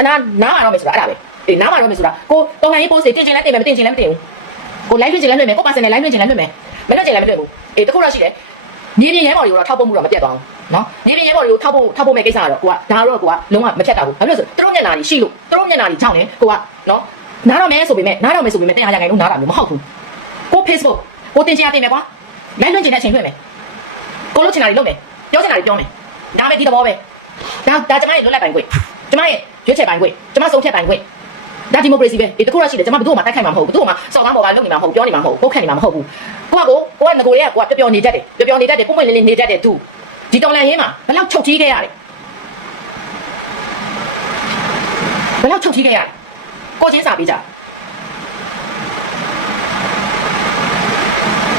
အနာနားမှာတော့မယ်ဆိုတာအဲ့ဒါပဲအေးနားမှာတော့မယ်ဆိုတာကိုတော်ဟန်ရေး post တွေတင်ချင်လဲတင်မယ်မတင်ချင်လဲမတင်ဘူးကို live တင်ချင်လဲလွှင့်မယ်ကို personal live တင်ချင်လဲလွှင့်မယ်မလွှင့်ချင်လဲမလွှင့်ဘူးအေးတခုတော့ရှိတယ်မြေပြင်ရဲဘော်တွေကိုတော့ထောက်ပို့မှုတော့မပြတ်သွားဘူးနော်မြေပြင်ရဲဘော်တွေကိုထောက်ပို့ထောက်ပို့မဲ့ကိစ္စကတော့ကိုကဒါတော့ကိုကလုံးဝမဖြတ်တာဘူးဘာလို့လဲဆိုသူတို့မျက်နှာကြီးရှိလို့သူတို့မျက်နှာကြီးကြောင့်လေကိုကနော်နားတော့မယ်ဆိုပေမဲ့နားတော့မယ်ဆိုပေမဲ့တင်အားရခိုင်လို့နားတာမျိုးမဟုတ်ဘူးကို Facebook ကိုတင်ချင်ရတင်မယ်ကွာ live လွှင့်ချင်တဲ့အချိန်လွှင့်မယ်ကိုလုပ်ချင်တာတွေလုပ်မယ်ပြောချင်တာတွေပြောမယ်ဒါပဲဒီသဘောပဲဒါဒါကျမရဲ့လွတ်လပ်ပိုင်ခွင့်ကျမရဲ့ ရွေးချယ်ပိုင်ခွင့်ကျမဆုံးဖြတ်ပိုင်ခွင့်ဒါဒီမိုကရေစီပဲဒီတခုတော့ရှိတယ်ကျမဘယ်သူ့မှတိုက်ခိုက်မှာမဟုတ်ဘူးဘယ်သူ့မှစော်ကားပေါ်ကလုပ်နေမှာမဟုတ်ပြောနေမှာမဟုတ်ကိုခက်နေမှာမဟုတ်ဘူးကိုကကိုကိုကငကိုတွေကကိုကပျော်ပျော်နေတတ်တယ်ပျော်ပျော်နေတတ်တယ်ပုံမှန်လေးလေးနေတတ်တယ်သူဒီတော်လန်ရင်းမှာဘယ်လောက်ချုပ်ချီးခဲ့ရလဲဘယ်လောက်ချုပ်ချီးခဲ့ရလဲကိုချင်းစာပေးကြ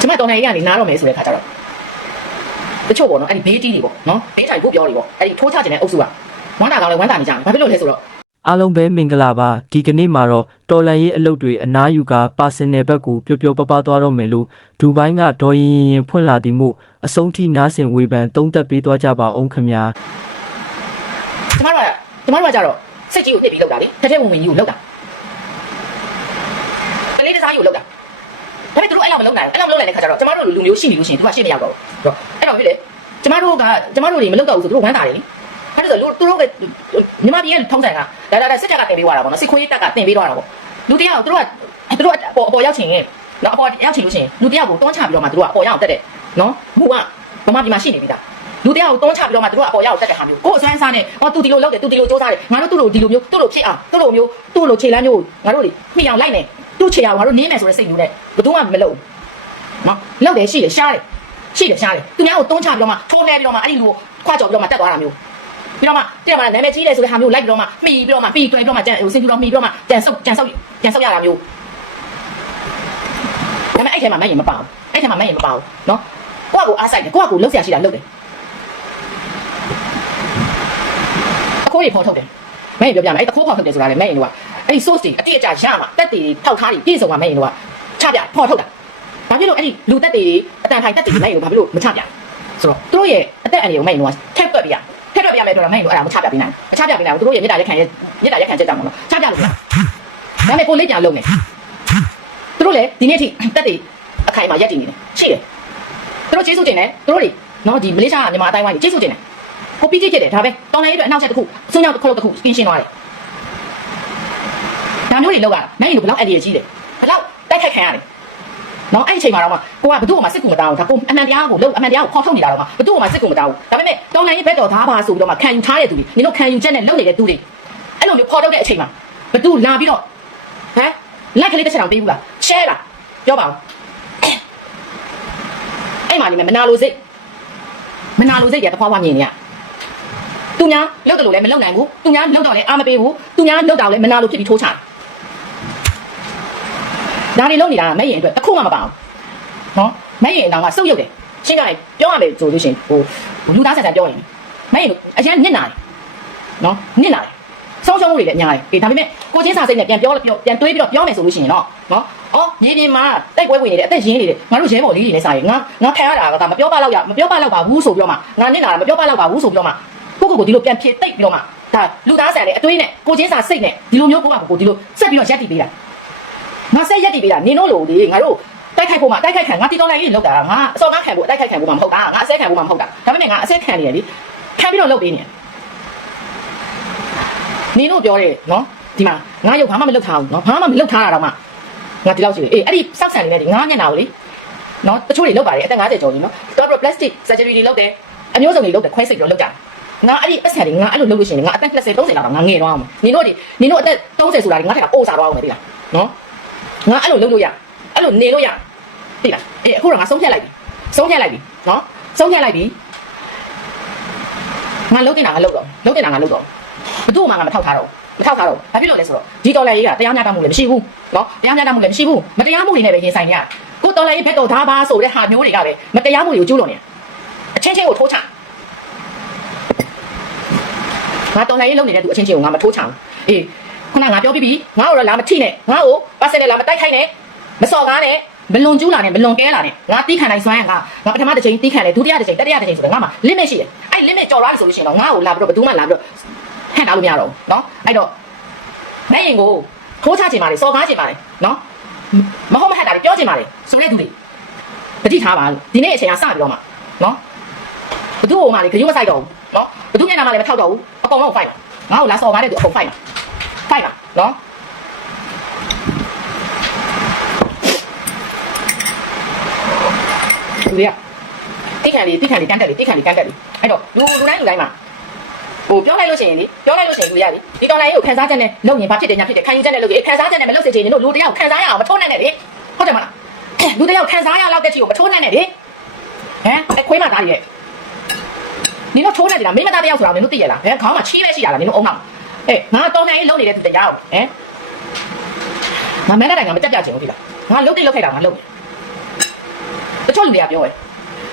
ကျမတော်လန်ရင်းကနေနားတော့မယ်ဆိုတဲ့ခါကျတော့တချို့ပေါ့နော်အဲ့ဒီဘေးတီးတွေပေါ့နော်ဘေးထိုင်ဖို့ပြောတွေပေါ့အဲ့ဒီထိုးချခြင်းတဲ့အုပ်စုက ဝမ်းတာကောင်းလဲဝမ်းတာနေကြတယ်ဘာဖြစ်လို့လဲဆိုတော့အားလုံးပဲမင်္ဂလာပါဒီကနေ့မှာတော့တော်လန်ရေးအလုပ်တွေအနားယူကပါစင်နယ်ဘက်ကိုပျော်ပျော်ပပသွားတော့မယ်လို့ဒူဘိုင်းကဒေါ်ရင်ရင်ဖွင့်လာသည်မို့အဆုံးထိနားဆင်ဝေဖန်သုံးသက်ပေးသွားကြပါအောင်ခင်ဗျာကျမတို့ကကျမတို့ကကြတော့စိတ်ကြီးကိုနှစ်ပြီးလောက်တာလေတစ်ထက်ဝင်ဝင်ကြီးကိုလောက်တာကလေးတစားကြီးကိုလောက်တာဒါပေမဲ့သူတို့အဲ့လောက်မလောက်နိုင်ဘူးအဲ့လောက်မလောက်နိုင်တဲ့ခါကျတော့ကျမတို့လူမျိုးရှိနေလို့ရှိရင်သူကရှေ့မရောက်တော့ဘူးအဲ့တော့ဖြစ်လေကျမတို့ကကျမတို့တွေမလောက်တော့ဘူးဆိုသူတို့ဝမ်းတာတယ်လေအဲ့ ဒါဆိုလူသူတို့ကညီမပြည်ရဲ့ထုံးစံကဒါဒါဒါစစ်တပ်ကတင်ပေးသွားတာပေါ့နော်စစ်ခွေးတက်ကတင်ပေးသွားတာပေါ့လူတယောက်သူတို့ကသူတို့အပေါ်အပေါ်ရောက်ချင်ရင်နော်အပေါ်ရောက်ချင်လို့ရှိရင်လူတယောက်ကိုတွန်းချပြီးတော့မှသူတို့ကအပေါ်ရောက်တက်တယ်နော်ဟိုကဗမာပြည်မှာရှိနေပြီသားလူတရားကိုတွန်းချပြီးတော့မှသူတို့ကအပေါ်ရောက်တက်တဲ့ဟာမျိုးကိုယ်အဆန်းဆန်းနဲ့ဟောသူဒီလိုလုပ်တယ်သူဒီလိုစူးစမ်းတယ်ငါတို့သူ့လိုဒီလိုမျိုးသူ့လိုဖြစ်အောင်သူ့လိုမျိုးသူ့လိုခြေလမ်းမျိုးငါတို့တွေမိအောင်လိုက်နေသူ့ခြေအောင်ငါတို့နင်းမယ်ဆိုတဲ့စိတ်မျိုးနဲ့ဘယ်သူမှမလုပ်ဘူးနော်လုပ်တယ်ရှိတယ်ရှားတယ်ရှိတယ်ရှားတယ်သူများကိုတွန်းချပြီးတော့မှထိုးနေပြီးတော့မှအဲ့ဒီလူကိုခွာကြော်ပြီးတော့မှတက်သွားတာမျိုး ပြီးတော့မှတဲ့မှာနာမည်ကြီးတယ်ဆိုတဲ့ဟာမျိုးလိုက်ပြီးတော့မှမှီပြီးတော့မှပြီးတွဲပြီးတော့မှကြံဟိုစင်ပြတော့မှီပြီးတော့မှကြံဆုပ်ကြံဆုပ်ကြံဆုပ်ရတာမျိုးဒါပေမဲ့အဲ့ထဲမှာမရင်မပါဘူးအဲ့ထဲမှာမရင်မပါဘူးနော်ကိုကကိုအားဆိုင်တယ်ကိုကကိုလှုပ်ရှားရှိတာလှုပ်တယ်အခိုးတွေဖော်ထုတ်တယ်မဲရင်ပြောပြမယ်အဲ့တခိုးဖော်ထုတ်တယ်ဆိုတာလေမဲရင်တို့ကအဲ့ဒီ source တွေအတိအကျရမှာတက်တွေထောက်ထားတွေပြည့်စုံမှာမဲရင်တို့ကချပြဖော်ထုတ်တာဘာဖြစ်လို့အဲ့ဒီလူတက်တွေအတန်ထိုင်တက်တွေမဲရင်တို့ဘာဖြစ်လို့မချပြဆိုတော့သူတို့ရဲ့အသက်အန္တရာယ်ကိုမဲရင်တို့ကထက်တွက်ပြရ ထက်တွက်ပြရမယ်ဆိုတော့မဲရင်တို့အဲ့ဒါမချပြပေးနိုင်မချပြပေးနိုင်ဘူးသူတို့ရဲ့မြေတားရက်ခံရဲ့မြေတားရက်ခံချက်ကြောင့်မလို့ချပြလို့မရဒါပေမဲ့ကိုလေးပြန်လုံးနေသူတို့လည်းဒီနေ့ထိတက်တွေအခိုင်အမာရက်တည်နေတယ်ရှိတယ်သူတို့ကျေးဇူးတင်တယ်သူတို့တွေနော်ဒီမလေးရှားမြန်မာအတိုင်းဝိုင်းကျေးဇူးတင်တယ်ကိုပြီးကြည့်ဖြစ်တယ်ဒါပဲတော်လိုင်းအတွက်အနောက်ချက်တစ်ခုအစွန်းရောက်တစ်ခုတစ်ခုကင်းရှင်းသွားတယ်ဒါမျိုးတွေလောက်ရတာနိုင်ရင်ဘယ်လောက်အန်ဒီရကြီးတယ်ဘယ်လောက်တိုက်ခိုက်ခံရတယ် နော်အဲ့ဒီအချိန်မှာတော့ကိုကဘသူ့ကိုမှစစ်ကူမတောင်းဘူးဒါကိုအမှန်တရားကိုလုံးအမှန်တရားကိုခေါ်ထုတ်နေတာတော့မှဘသူ့ကိုမှစစ်ကူမတောင်းဘူးဒါပေမဲ့တော်လိုင်းရဲ့ဘက်တော်သားပါဆိုပြီးတော့မှခံယူထားတဲ့သူတွေနင်တို့ခံယူချက်နဲ့လုပ်နေတဲ့သူတွေအဲ့လိုမျိုးခေါ်ထုတ်တဲ့အချိန်မှာဘသူလာပြီးတော့ဟမ်လက်ကလေးတစ်ချက်တောင်ပေးဘူးလား share လားပြောပါဦးအဲ့မှာနေမနာလိုစိတ်မနာလိုစိတ်ရတခွားခွာမြင်နေရသူများလောက်တယ်လို့လည်းမလောက်နိုင်ဘူးသူများလောက်တော့လည်းအားမပေးဘူးသူများလောက်တော့လည်းမနာလို့ဖြစ်ပြီးထိုးချတယ် ဒါတွေလုံးနေတာကမဲ့ရင်အတွက်တစ်ခုမှမပါဘူးနော်မဲ့ရင်တောင်ကစုပ်ရုပ်တယ်ရှင်းကြတယ်ပြောရမယ်ဆိုလို့ရှိရင်ဟိုလူသားဆန်ဆန်ပြောရင်မဲ့ရင်အရင်နစ်နာတယ်နော်နစ်နာတယ်ဆုံးရှုံးမှုတွေလည်းအများကြီးဒါပေမဲ့ကိုချင်းစာစိတ်နဲ့ပြန်ပြောပြောပြန်တွေးပြီးတော့ပြောမယ်ဆိုလို့ရှိရင်တော့နော်အော်မြေပြင်မှာတိုက်ပွဲဝင်နေတယ်အသက်ရင်းနေတယ်ငါတို့ရဲဘော်လေးတွေနဲ့စာရင်ငါငါခံရတာကမပြောပါတော့ရမပြောပါတော့ပါဘူးဆိုပြောမှငါနစ်နာတာမပြောပါတော့ပါဘူးဆိုပြောမှကိုကိုကိုဒီလိုပြန်ဖြစ်တိတ်ပြီးတော့မှဒါလူသားဆန်နဲ့အတွေးနဲ့ကိုချင်းစာစိတ်နဲ့ဒီလိုမျိုးကိုကကိုဒီလိုဆက်ပြီးတော့ရက်တည်ပေးတာ ငါဆက်ရက်တည်ပေးတာနင်တို့လိုလေငါတို့တိုက်ခိုက်ဖို့မှတိုက်ခိုက်ခံငါတီတော်လိုက်လေးလောက်တာငါအစော်ကားခံဖို့တိုက်ခိုက်ခံဖို့မှမဟုတ်တာငါအစဲခံဖို့မှမဟုတ်တာဒါပေမဲ့ငါအစဲခံနေတယ်လေခံပြီးတော့လုပ်ပေးနေတယ်နင်တို့ပြောတယ်နော်ဒီမှာငါရုပ်ဘာမှမလုပ်ထားဘူးနော်ဘာမှမလုပ်ထားတာတော့မှငါဒီလောက်ရှိတယ်အေးအဲ့ဒီစောက်ဆန်နေတဲ့ဒီငါမျက်နှာကိုလေနော်တချို့တွေလုပ်ပါတယ်အသက်50ကျော်ကြီးနော်တော့ plastic surgery တွေလုပ်တယ်အမျိုးစုံတွေလုပ်တယ်ခွဲစိတ်ပြီးတော့လုပ်ကြတယ်ငါအဲ့ဒီအဆက်တွေငါအဲ့လိုလုပ်လို့ရှိရင်ငါအသက်20 30လောက်တော့ငါငယ်သွားအောင်နင်တို့ဒီနင်တို့အသက်30ဆိုတာဒီငါထက်ကအိုးစားသွားအောင်ပဲသိလားနော် ငါအဲ့လိုလုပ်လို့ရအဲ့လိုနေလို့ရသိလားအေးအခုတော့ငါဆုံးဖြတ်လိုက်ပြီဆုံးဖြတ်လိုက်ပြီနော်ဆုံးဖြတ်လိုက်ပြီငါလုပ်တင်တာငါလုပ်တော့လုပ်တင်တာငါလုပ်တော့ဘယ်သူ့မှငါမထောက်ထားတော့မထောက်ထားတော့ဘာဖြစ်လို့လဲဆိုတော့ဒီတော်လည်းကြီးကတရားမျှတမှုလည်းမရှိဘူးနော်တရားမျှတမှုလည်းမရှိဘူးမတရားမှုတွေနဲ့ပဲရင်ဆိုင်နေရကိုတော်လည်းကြီးဘက်တော်သားပါဆိုတဲ့ဟာမျိုးတွေကပဲမတရားမှုတွေကိုကျူးလွန်နေတာအချင်းချင်းကိုထိုးချငါတော်လှန်ရေးလုပ်နေတဲ့သူအချင်းချင်းကိုငါမထိုးချအောင်အေး ခုနငါပြောပြီးပြီငါ့ကိုတော့လာမထိနဲ့ငါ့ကိုပါဆက်နဲ့လာမတိုက်ခိုက်နဲ့မစော်ကားနဲ့မလွန်ကျူးလာနဲ့မလွန်ကဲလာနဲ့ငါတီးခံနိုင်စွမ်းရငါငါပထမတစ်ချိန်တီးခံတယ်ဒုတိယတစ်ချိန်တတိယတစ်ချိန်ဆိုတော့ငါမှာ limit ရှိတယ်အဲ့ limit ကျော်သွားပြီဆိုလို့ရှိရင်တော့ငါ့ကိုလာပြီးတော့ဘယ်သူမှလာပြီးတော့ဟန်တာလို့မရတော့ဘူးเนาะအဲ့တော့ နိုင်ရင်ကိုထိုးချခြင်းပါလေစော်ကားခြင်းပါလေနော်မဟုတ်မဟတ်တာတွေပြောခြင်းပါလေဆိုတဲ့သူတွေတတိထားပါလို့ဒီနေ့အချိန်ကစပြီးတော့မှနော်ဘသူ့ဟိုမှလေဂရုမစိုက်တော့ဘူးနော်ဘသူမျက်နှာမှလည်းမထောက်တော့ဘူးအကုန်လုံးဖိုက်ပါငါ့ကိုလာစော်ကားတဲ့သူအကုန်ဖိုက်ပါ ဖိုက်ပါနော်သူတွေကတိခန်လေးတိခန်လေးတန်းတက်လေးတိခန်လေးတန်းတက်လေးအဲ့တော့လူလူတိုင်းလူတိုင်းမှာဟိုပြောလိုက်လို့ရှိရင်လေပြောလိုက်လို့ရှိရင်လူရလေဒီတော်လိုင်းကိုခန်းစားချက်နဲ့လုပ်ရင်ဘာဖြစ်တယ်ညာဖြစ်တယ်ခံယူချက်နဲ့လုပ်ရင်ခန်းစားချက်နဲ့မလုပ်စေချင်ရင်တို့လူတယောက်ခန်းစားရအောင်မထိုးနိုင်နဲ့လေဟုတ်တယ်မလားလူတယောက်ခန်းစားရလောက်တဲ့ချီကိုမထိုးနိုင်နဲ့လေဟမ်အခွေးမသားကြီးရဲ့နင်တို့ထိုးနိုင်တယ်လားမင်းမသားတယောက်ဆိုတာနင်တို့သိရလားဟမ်ခေါင်းမှာချီးပဲရှိရလားနင်တို့အုံနောက် အေးငါတော်နိုင်ရေးလုပ်နေတဲ့သူတရားဟမ်ငါမဲတဲ့တိုင်ကမတက်ပြချင်ဘူးဒီလားငါလုတ်တိတ်လုတ်ခိုက်တာငါလုတ်တချို့လူတွေကပြောတယ်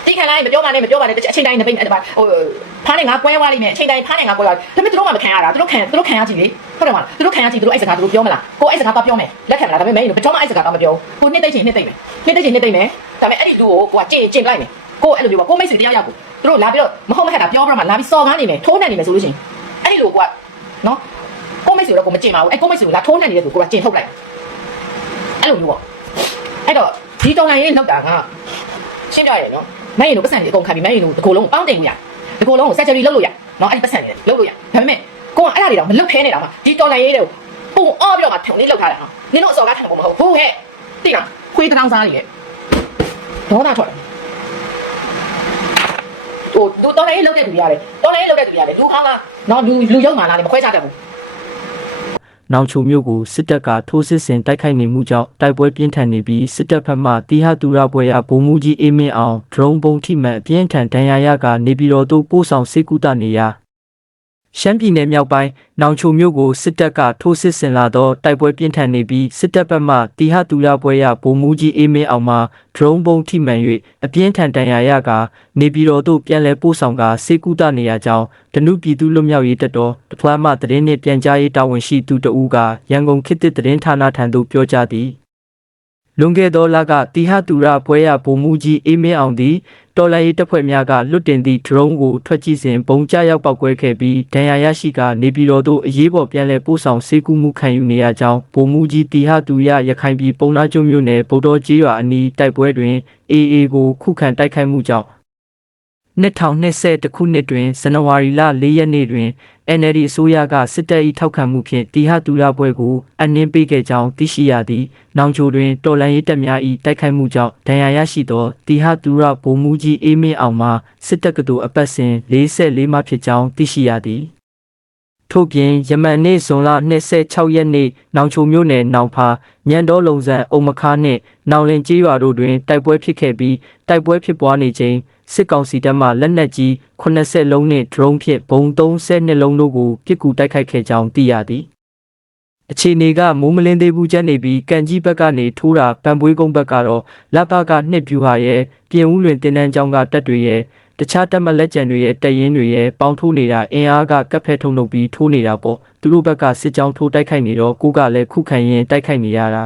တိခံလိုက်မပြောပါနဲ့မပြောပါနဲ့တချို့အချိန်တိုင်းနေပိတ်ဟိုဖားနေငါကွဲသွားလိမ့်မယ်အချိန်တိုင်းဖားနေငါကွဲသွားဒါပေမဲ့သူတို့မှမခံရတာသူတို့ခံသူတို့ခံရကြည့်လေဟုတ်တယ်မလားသူတို့ခံရကြည့်သူတို့အဲ့စကားသူတို့ပြောမလားကိုအဲ့စကားတော့ပြောမယ်လက်ခံမလားဒါပေမဲ့မင်းတို့ဘယ်တော့မှအဲ့စကားတော့မပြောဘူးကိုနှစ်သိမ့်ချင်နှစ်သိမ့်မယ်နှစ်သိမ့်ချင်နှစ်သိမ့်မယ်ဒါပေမဲ့အဲ့ဒီလူကိုကိုကကြင်ကြင်လိုက်မယ်ကိုအဲ့လိုပြောပါကိုမိတ်ဆွေတယောက်ယောက်ကိုသူတို့လာပြီးတော့မဟုတ်မဟက်တာပြောပြတော့မှလာပြီးစော်ကားနေမယ်ထိုးနိုင်နေမယ်ဆိုလို့ရှိရင်အဲ့ဒီလူက နော်ကိုမိတ်ဆွေတော့ကိုမကြင်ပါဘူးအဲ့ကိုမိတ်ဆွေကိုလာထိုးနိုင်နေတဲ့သူကိုကကြင်ထုတ်လိုက်အဲ့လိုမျိုးပေါ့အဲ့တော့ဒီတော်လိုင်းရေးလောက်တာကရှင်းပြရတယ်နော်မင်းရင်တို့ပတ်စံတွေအကုန်ခံပြီးမင်းရင်တို့ဒီကိုလုံးကိုပေါင်းတင်လို့ရဒီကိုလုံးကို surgery လုပ်လို့ရနော်အဲ့ဒီပတ်စံတွေလုပ်လို့ရဒါပေမဲ့ကိုကအဲ့ဒါတွေတော့မလုပ်ခဲနေတာမှာဒီတော်လိုင်းရေးတွေကိုပုံအော့ပြီးတော့မှထုံလေးလောက်ထားတာနော်နင်တို့အစော်ကားထံဖို့မဟုတ်ဘူးဟဲ့သိလားခွေးတောင်းစားတွေလေဒေါသထွက်တယ် ဟိုလူတော်လိုင်းရေးလုပ်တဲ့သူတွေရတယ်တော်လိုင်းရေးလုပ်တဲ့သူတွေရတယ်လူခေါင်းကနော်လူလူရုံမာလာတယ်မခွဲခြားတတ်ဘူးနောင်ချုံမြို့ကိုစစ်တပ်ကထိုးစစ်ဆင်တိုက်ခိုက်နေမှုကြောင့်တိုက်ပွဲပြင်းထန်နေပြီးစစ်တပ်ဘက်မှတီဟာတူရပွဲရဗိုလ်မှူးကြီးအေးမင်းအောင်ဒရုန်းပုံထိမှန်အပြင်းထန်ဒဏ်ရာရကနေပြည်တော်သို့ပို့ဆောင်စေကူတနေရာ ရှမ်းပြည်နယ်မြောက်ပိုင်းနောင်ချုံမြို့ကိုစစ်တပ်ကထိုးစစ်ဆင်လာသောတိုက်ပွဲပြင်းထန်နေပြီးစစ်တပ်ဘက်မှတီဟာတူရပွဲရဗိုလ်မှူးကြီးအေးမင်းအောင်မှဒရုန်းပုံထိမှန်၍အပြင်းထန်ဒဏ်ရာရကနေပြည်တော်သို့ပြန်လည်ပို့ဆောင်ကာစေကူတနေရာကြောင်းဒနုပြည်သူလွတ်မြောက်ရေးတပ်တော်ဒပလာမသတင်းနှင့်ပြန်ကြားရေးတာဝန်ရှိသူတဦးကရန်ကုန်ခေတ်သစ်သတင်းဌာနထံသို့ပြောကြားသည် လွန်ခဲ့သောလကတီဟတူရပွဲရဗိုလ်မှူးကြီးအေးမင်းအောင်သည်တော်လိုင်းရေးတပ်ဖွဲ့များကလွတ်တင်သည့်ဒရုန်းကိုထွက်ကြည့်စဉ်ပုံကျရောက်ပောက်ကွဲခဲ့ပြီးဒဏ်ရာရရှိကနေပြည်တော်သို့အရေးပေါ်ပြန်လည်ပို့ဆောင်စေကူမှုခံယူနေရကြောင်းဗိုလ်မှူးကြီးတီဟတူရရခိုင်ပြည်ပုံနာကျွန်းမြို့နယ်ဗုဒ္ဓကြီးရွာအနီးတိုက်ပွဲတွင် AA ကိုခုခံတိုက်ခိုက်မှုကြောင့် 2020ခုနှစ်တွင်ဇန်နဝါရီလ4ရက်နေ့တွင် NLD အစိုးရကစစ်တပ်၏ထောက်ခံမှုဖြင့်တီဟာတူရာပွဲကိုအနှင်းပေးခဲ့ကြောင်းသိရှိရသည်။နောင်ချိုတွင်တော်လန်ရေးတပ်များ၏တိုက်ခိုက်မှုကြောင့်ဒဏ်ရာရရှိသောတီဟာတူရာဗိုလ်မှူးကြီးအေးမင်းအောင်မှစစ်တပ်ကတူအပတ်စဉ်44မှဖြစ်ကြောင်းသိရှိရသည်။ထို့ပြင်ယမန်နေ့ဇွန်လ26ရက်နေ့နောင်ချိုမြို့နယ်နောင်ဖာညံတော်လုံဆန်အုံမခါနှင့်နောင်လင်ကြီးရွာတို့တွင်တိုက်ပွဲဖြစ်ခဲ့ပြီးတိုက်ပွဲဖြစ်ပွားနေချိန် စစ်ကောင်စီတပ်မှလက်နက်ကြီး80လုံးနှင့်ဒရုန်းဖြင့်ဘုံ32လုံးတို့ကိုပစ်ကူတိုက်ခိုက်ခဲ့ကြောင်းသိရသည်။အခြေအနေကမိုးမလင်းသေးဘူးကျက်နေပြီးကန်ကြီးဘက်ကနေထိုးတာပံပွေးကုန်းဘက်ကတော့လက်ဘကနှစ်ပြူဟာရဲ့ပြင်ဦးလွင်တင်တန်းကျောင်းကတက်တွေရဲ့တခြားတက်မလက်ကျန်တွေရဲ့တက်ရင်တွေရဲ့ပေါင်းထိုးနေတာအင်အားကကပ်ဖဲထုံထုတ်ပြီးထိုးနေတာပေါ့သူတို့ဘက်ကစစ်ကြောင်းထိုးတိုက်ခိုက်နေတော့ကိုကလည်းခုခံရင်တိုက်ခိုက်နေရတာ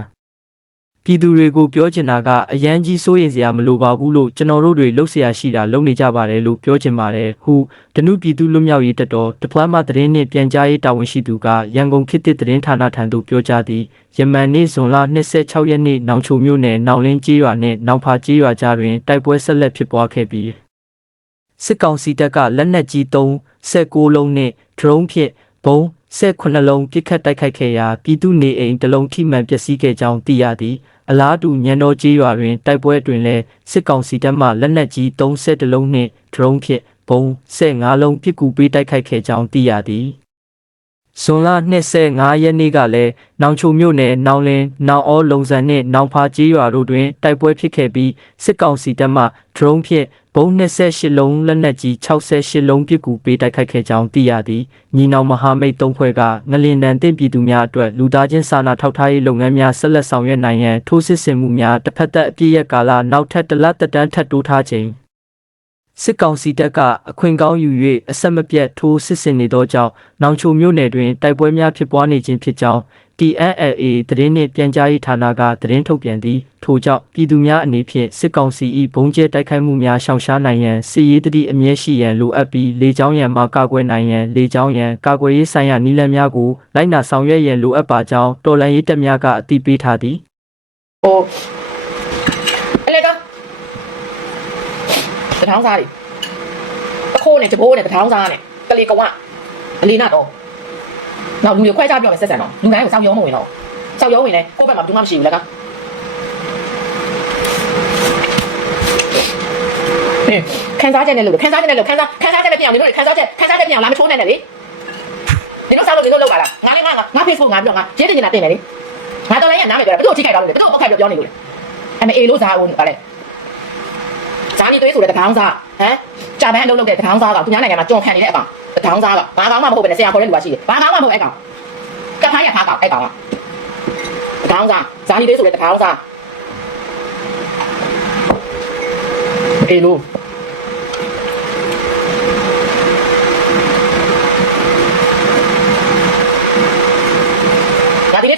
ပြည်သူတွေကိုပြောချင်တာကအရန်ကြီးစိုးရိမ်စရာမလိုပါဘူးလို့ကျွန်တော်တို့တွေလှုပ်ရှားရှိတာလုပ်နေကြပါတယ်လို့ပြောချင်ပါတယ်ဟုဒနုပြည်သူလူမျိုးရေးတပ်တော်ဒီပလိုမာသတင်းနှင့်ပြန်ကြားရေးတာဝန်ရှိသူကရန်ကုန်ခေတ်သစ်သတင်းဌာနထံသို့ပြောကြားသည့်ယမန်နေ့ဇွန်လ26ရက်နေ့နောင်ချုံမြို့နယ်နောင်လင်းကျေးရွာနှင့်နောင်ဖာကျေးရွာကြားတွင်တိုက်ပွဲဆက်လက်ဖြစ်ပွားခဲ့ပြီးစစ်ကောင်စီတပ်ကလက်နက်ကြီး36လုံးနှင့်ဒရုန်းဖြင့်ဘုံ18လုံးပစ်ခတ်တိုက်ခိုက်ခဲ့ရာပြည်သူနေအိမ်တလုံးထိမှန်ပျက်စီးခဲ့ကြောင်းသိရသည်။ အလားတူညံတော်ကြီးရွာတွင်တိုက်ပွဲတွင်လည်းစစ်ကောင်စီတပ်မှလက်နက်ကြီး32လုံးနှင့်ဒရုန်းဖြင့်ဘုံ15လုံးပစ်ကူပေးတိုက်ခိုက်ခဲ့ကြောင်းသိရသည် ဇွန်လ25ရက်နေ့ကလည်းနောင်ချိုမြို့နယ်နောင်လင်းနောင်အောလုံဆန်နှင့်နောင်ဖာကြီးရွာတို့တွင်တိုက်ပွဲဖြစ်ခဲ့ပြီးစစ်ကောင်စီတပ်မှဒရုန်းဖြင့်ဘုံ28လုံးလက်နက်ကြီး68လုံးပစ်ကူပေးတိုက်ခိုက်ခဲ့ကြောင်းသိရသည်ညီနောင်မဟာမိတ်သုံးဖွဲ့ကငလင်တန်တင့်ပြည်သူများအတွက်လူသားချင်းစာနာထောက်ထားရေးလုပ်ငန်းများဆက်လက်ဆောင်ရွက်နိုင်ရန်ထိုးစစ်ဆင်မှုများတစ်ဖက်သက်အပြည့်ရဲ့ကာလနောက်ထပ်တစ်လတက်တန်းထပ်တိုးထားခြင်း စစ်ကောင်စီတပ်ကအခွင့်ကောင်းယူ၍အဆက်မပြတ်ထိုးစစ်ဆင်နေသောကြောင့်နောင်ချိုမြို့နယ်တွင်တိုက်ပွဲများဖြစ်ပွားနေခြင်းဖြစ်ကြောင်း TNLA သတင်းနှင့်ပြန်ကြားရေးဌာနကသတင်းထုတ်ပြန်သည်ထို့ကြောင့်ပြည်သူများအနေဖြင့်စစ်ကောင်စီ၏ဘုံကျဲတိုက်ခိုက်မှုများရှောင်ရှားနိုင်ရန်စစ်ရေးတတိအမြဲရှိရန်လိုအပ်ပြီးလေကြောင်းရန်မှကာကွယ်နိုင်ရန်လေကြောင်းရန်ကာကွယ်ရေးဆိုင်ရာနည်းလမ်းများကိုလိုက်နာဆောင်ရွက်ရန်လိုအပ်ပါကြောင်းတော်လှန်ရေးတပ်များကအသိပေးထားသည်ဟိုအဲ့လေက တထောင်းစားတွေအခိုးနဲ့ကြဘိုးနဲ့တထောင်းစားနဲ့ကလေးကဝအလီနာတော့နောက်လူတွေခွဲခြားပြောမယ်ဆက်ဆံတော့လူတိုင်းကိုစောက်ရုံးမဝင်တော့စောက်ရုံးဝင်လဲကိုယ့်ဘက်မှာဘူးမှမရှိဘူးလေကခန်းစားချက်နဲ့လို့ခန်းစားချက်နဲ့လို့ခန်းစားခန်းစားချက်နဲ့ပြောင်းနေလို့ခန်းစားချက်ခန်းစားချက်ပြောင်းလာမချိုးနဲ့လေဒီလိုစောက်လို့ဒီလိုလောက်လာတာငါလည်းငါငါ Facebook ငါပြောငါရေးတင်နေတာတင်မယ်လေငါတော်လည်းရနားမယ်ပြောတာဘယ်သူ့ထိခိုက်တော့လို့လဲဘယ်သူ့ပောက်ခိုက်ပြောပြောနေလို့လဲအဲ့မအေလို့စားဝင်ပါလေ ဇာနီသွေးဆိုတဲ့တထောင်းစားဟမ်ကြာပန်းအလုပ်လုပ်တဲ့တထောင်းစားကသူများနိုင်ငံမှာကြော်ခံနေတဲ့အကောင်တထောင်းစားကဘာကောင်းမှမဟုတ်ပဲနဲ့ဆရာခေါ်တဲ့လူကရှိတယ်ဘာကောင်းမှမဟုတ်အဲ့ကောင်ကဖားရဖားကောင်အဲ့ကောင်ကတထောင်းစားဇာနီသွေးဆိုတဲ့တထောင်းစားအေလို့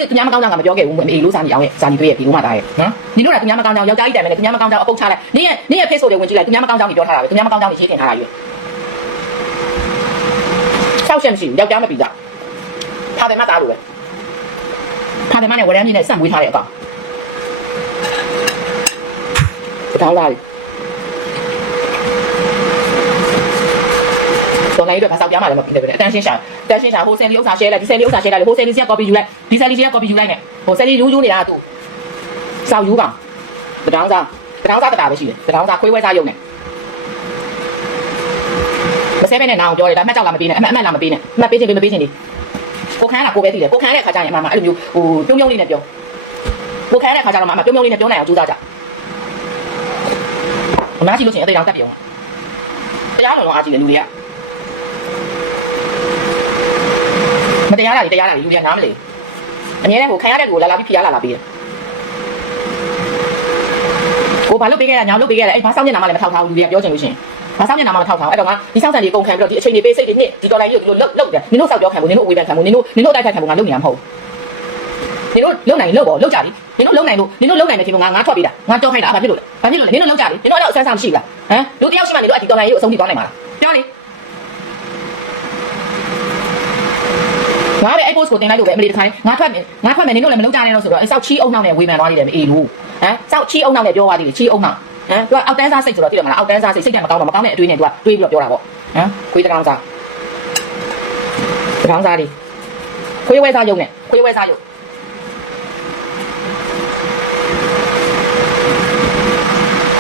ဒါဒီနေ့သူများမကောင်းကြောင်ကမပြောခဲ့ဘူးအေးလို့စာနေအောင်ရဲ့စာနေတွေ့ရဲ့ဒီလိုမှတားရဲ့နော်နင်တို့ကသူများမကောင်းကြောင်ယောက်ျားကြီးတိုင်မယ်လေသူများမကောင်းကြောင်အပုတ်ချလိုက်နင်ရဲ့နင်ရဲ့ Facebook တွေဝင်ကြည့်လိုက်သူများမကောင်းကြောင်ကြီးပြောထားတာပဲသူများမကောင်းကြောင်ကြီးရေးတင်ထားတာယူဆောက်ရှက်မရှိဘူးယောက်ျားမပြီးကြဖာတယ်မသားလို့ပဲဖာတယ်မနဲ့ဝရမ်းကြီးနဲ့စံမွေးထားတဲ့အကောင်တောင်းလာပြီ တော့လည်းတော့ဘာစောက်ပြားမှလည်းမပြီးတယ်ပဲအတန်းရှင်းရှာအတန်းရှင်းရှာဟိုဆယ်လီဥစ္စာ share လိုက်ဒီဆယ်လီဥစ္စာ share လိုက်ဟိုဆယ်လီစီက copy ယူလိုက်ဒီဆယ်လီစီက copy ယူလိုက်နဲ့ဟိုဆယ်လီယူယူနေတာကသူစောက်ယူကောင်တတောင်းစားတတောင်းစားတတာပဲရှိတယ်တတောင်းစားခွေးဝဲစားရုံနဲ့မဆဲပဲနဲ့နာအောင်ပြောတယ်ဒါမှတ်ကြောက်လာမပေးနဲ့အမှတ်အမှတ်လာမပေးနဲ့အမှတ်ပေးချင်ပေးမပေးချင်ဒီကိုခန်းလာကိုပဲသိတယ်ကိုခန်းတဲ့ခါကျရင်အမမအဲ့လိုမျိုးဟိုပြုံးပြုံးလေးနဲ့ပြောကိုခန်းတဲ့ခါကျတော့မှအမပြုံးပြုံးလေးနဲ့ပြောနိုင်အောင်ကြိုးစားကြအများကြီးလို့ရှိရင်အသေးတောင်တက်ပြုံးတရားလုံးလုံးအားကြီးတယ်လူတွေက မတရားတာတွေတရားတာတွေလူတွေကနားမလဲအမြဲတမ်းကိုခံရတဲ့ကိုလာလာပြီးဖိအားလာလာပြီးတယ်ကိုဘာလို့ပေးခဲ့ရညာလို့ပေးခဲ့ရအဲ့ဘာစောင့်မျက်နှာမှလည်းမထောက်ထားဘူးလူတွေကပြောချင်လို့ရှိရင်ဘာစောင့်မျက်နှာမှမထောက်ထားဘူးအဲ့တော့ငါဒီစောင့်စံတွေကုန်ခံပြီးတော့ဒီအချိန်တွေပေးစိတ်တွေနှစ်ဒီဒေါ်လာကြီးကိုဒီလိုလုတ်လုတ်တယ်နင်တို့စောက်ပြောခံဘူးနင်တို့အဝေးပဲခံဘူးနင်တို့နင်တို့အတိုက်ခိုက်ခံဘူးငါလုတ်နေရမှာမဟုတ်နင်တို့လုံနိုင်လုံပေါ့လုတ်ကြပြီနင်တို့လုံနိုင်လို့နင်တို့လုံနိုင်တဲ့ချိန်မှာငါငါထွက်ပြီးတာငါကြောက်ခိုင်းတာဘာဖြစ်လို့လဲဘာဖြစ်လို့လဲနင်တို့လုံကြပြီနင်တို့အဲ့တော့အဆန်းဆန်းမရှိဘူးလားဟမ်လူတယောက်ရှိမှနင်တို့အဒီဒေါ်လာကြီးကိုအဆုံးထိသွားနိုင်မှာလားပြောလေ ငါပဲအဲ့ post ကိုတင်လိုက်လို့ပဲအမလီတစ်ခါငါထွက်မယ်ငါထွက်မယ်နင်တို့လည်းမလုပ်ကြနဲ့တော့ဆိုတော့အဲ့စောက်ချီအုံနောက်နဲ့ဝေဖန်သွားနေတယ်မအေးဘူးဟမ်စောက်ချီအုံနောက်နဲ့ပြောသွားသေးတယ်ချီအုံနောက်ဟမ်သူကအောက်တန်းစားစိတ်ဆိုတော့သိတယ်မလားအောက်တန်းစားစိတ်စိတ်ကမကောင်းတော့မကောင်းတဲ့အတွေးနဲ့သူကတွေးပြီးတော့ပြောတာပေါ့ဟမ်ခွေးတကောင်စားတကောင်စားလေးခွေးဝဲစားယုံနဲ့ခွေးဝဲစားယုံ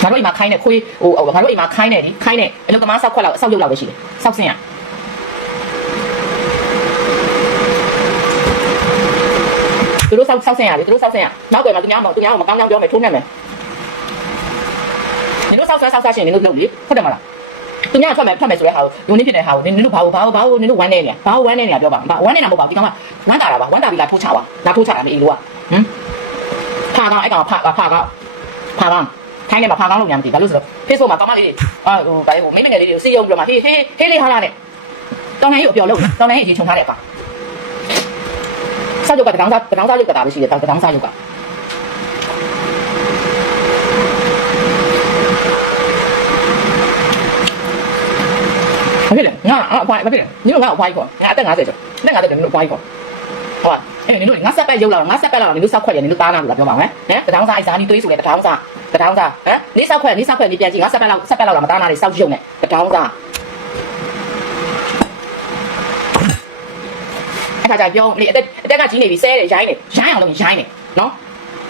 ငါတို့အိမ်မှာခိုင်းနေခွေးဟိုဟိုငါတို့အိမ်မှာခိုင်းနေဒီခိုင်းနေအလုပ်သမားစောက်ခွက်လောက်စောက်ရုပ်လောက်ပဲရှိတယ်စောက်စင်ရ သူတို့စောက်စောက်ဆင်ရတယ်သူတို့စောက်ဆင်ရနောက်ွယ်မှာသူများမသူများမကောင်းကောင်းပြောမယ်ထိုးနှက်မယ်နင်တို့စောက်ဆွဲစောက်ဆရှင်နင်တို့လုပ်လေဟုတ်တယ်မလားသူများထွက်မယ်ထွက်မယ်ဆိုတဲ့ဟာကိုယုံနေဖြစ်တဲ့ဟာကိုနင်တို့ဘာလို့ဘာလို့ဘာလို့နင်တို့ဝမ်းနေနေဘာလို့ဝမ်းနေနေပြောပါဘာဝမ်းနေတာမဟုတ်ပါဘူးဒီကောင်ကဝမ်းတာတာပါဝမ်းတာပြီးလာထိုးချပါလာထိုးချတာမအေးလို့ကဟမ်ဖာကောင်အဲ့ကောင်ဖာဖာကောင်ဖာကောင်ခိုင်းနေမှာဖာကောင်လို့ညာမသိဘာလို့ဆိုတော့ Facebook မှာကောင်းမလေးတွေအာဟိုဘာဟိုမိမငယ်လေးတွေကိုစီးရုံပြီးတော့မှဟေးဟေးဟေးလေးဟာလာနဲ့တောင်းနိုင်ရုပ်အပြော်လို့တောင်းနိုင်ရုပ်ကြီးခြုံထားတဲ့ကောင် စားရုပ်ကတကောင်းစားတကောင်းစားရုပ်ကတာပဲရှိတယ်တောက်တကောင်းစားရုပ်ကဘာဖြစ်လဲငါအဖွားဘာဖြစ်လဲနင်တို့ငါအဖွားကြီးခေါ်ငါအသက်50ကျော်အသက်50ကျော်နင်တို့အဖွားကြီးခေါ်ဟုတ်ပါအဲ့နင်တို့ငါဆက်ပက်ရုပ်လာငါဆက်ပက်လာနင်တို့စောက်ခွက်ရနင်တို့သားနာလို့ပြောပါမယ်ဟမ်တကောင်းစားအိုက်စားနီးသွေးဆိုလေတကောင်းစားတကောင်းစားဟမ်နေစောက်ခွက်နေစောက်ခွက်နေပြန်ကြည့်ငါဆက်ပက်လောက်ဆက်ပက်လောက်လာမသားနာလေစောက်ရုပ်နဲ့တကောင်းစား အဲ့ခါကျပြောလေအသက်အသက်ကကြီးနေပြီဆဲတယ်ရိုင်းတယ်ရိုင်းအောင်လုပ်ရိုင်းတယ်နော်